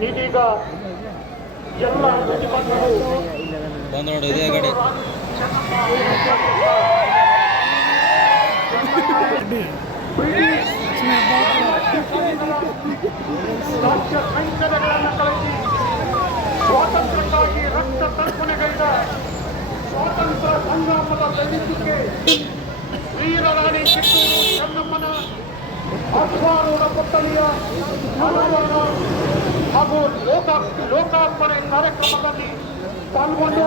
ಇದೀಗ ಎಲ್ಲ ಬಂದ್ ನೋಡು ಇದೇ ಗಾಡಿ. ರಾಜ್ಯ ಸಂಸದಗಳನ್ನು ಕಳಿಸಿ ಸ್ವಾತಂತ್ರ್ಯಕ್ಕಾಗಿ ರಕ್ತ ತರ್ಪಣೆಗೈದ ಸ್ವಾತಂತ್ರ್ಯ ಸಂಗ್ರಾಮದ ಬೆನ್ನಿಗೆ ವೀರರಾಣಿ ಕಿತ್ತೂರು ಚೆನ್ನಮ್ಮನ ಹಾಗೂ ಲೋಕ ಲೋಕಾರ್ಪಣೆ ಕಾರ್ಯಕ್ರಮದಲ್ಲಿ ಪಾಲ್ಗೊಂಡು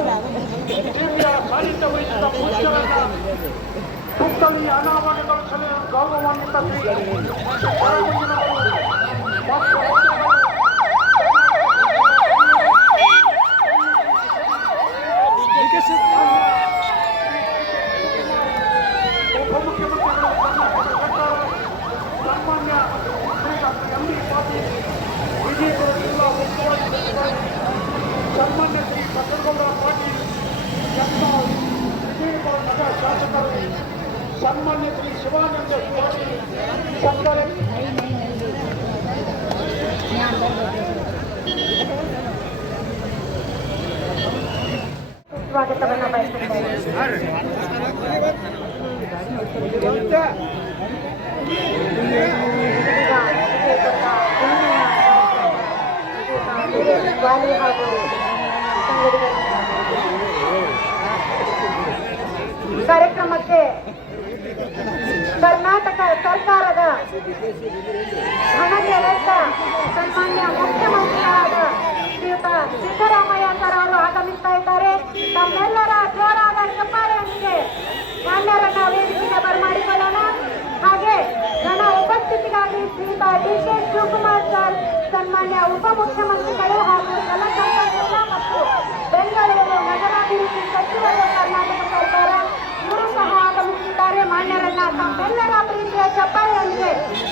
ದಿವ್ಯ ಸಾಹಿತ್ಯ ವಹಿಸಿದ ಪೂಜ್ಯರನ್ನ ಪುತ್ಥಳಿಯ ಅನಾವರಣಗೊಳಿಸಲು ಗೌರವಾನ್ವಿತ ಶ್ರೀ ಶ್ರೀರಾಮಚಂದ್ರವರು ಮತ್ತು ವೈದ್ಯರು ಉಪಮುಖ್ಯಮಂತ್ರಿಗಳು ಕರ್ನಾಟಕ ಸರ್ಕಾರ ಸನ್ಮಾನ್ಯ Shri doctor M B Patil Vijayapura ಸನ್ಮಾನ್ಯ ಶ್ರೀ ಶಿವಾನಂದ ಪಾಟೀಲ್ ಸಕ್ಕರೆ ಸ್ವಾಗತವನ್ನು ಬಯಸುತ್ತೇನೆ ಈಗ ವಿಜಯಪುರದ ಹೆಮ್ಮೆಯ ಈಗ ವಾಲಿ ಹಾಗೂ ಕರ್ನಾಟಕ ಸರ್ಕಾರದ ಹಣಕ್ಕೆ ರೈತ ಸನ್ಮಾನ್ಯ ಮುಖ್ಯಮಂತ್ರಿಗಳಾದ ಶ್ರೀಯುತ ಸಿದ್ದರಾಮಯ್ಯ ಸರ್ ಅವರು ಆಗಮಿಸ್ತಾ ಇದ್ದಾರೆ. ತಮ್ಮೆಲ್ಲರ ಜೋರಾದ ಚಪ್ಪಾಳೆಯೊಂದಿಗೆ ಮಾನ್ಯರನ್ನ ವೇದಿಕೆಗೆ ಬರಮಾಡಿಕೊಳ್ಳೋಣ. ಹಾಗೆ ನನ್ನ ಉಪಸ್ಥಿತಿಗಾಗಿ ಶ್ರೀಯುತ ಡಿ ಕೆ ಶಿವಕುಮಾರ್ ಸರ್ ಸನ್ಮಾನ್ಯ ಉಪಮುಖ್ಯಮಂತ್ರಿಗಳು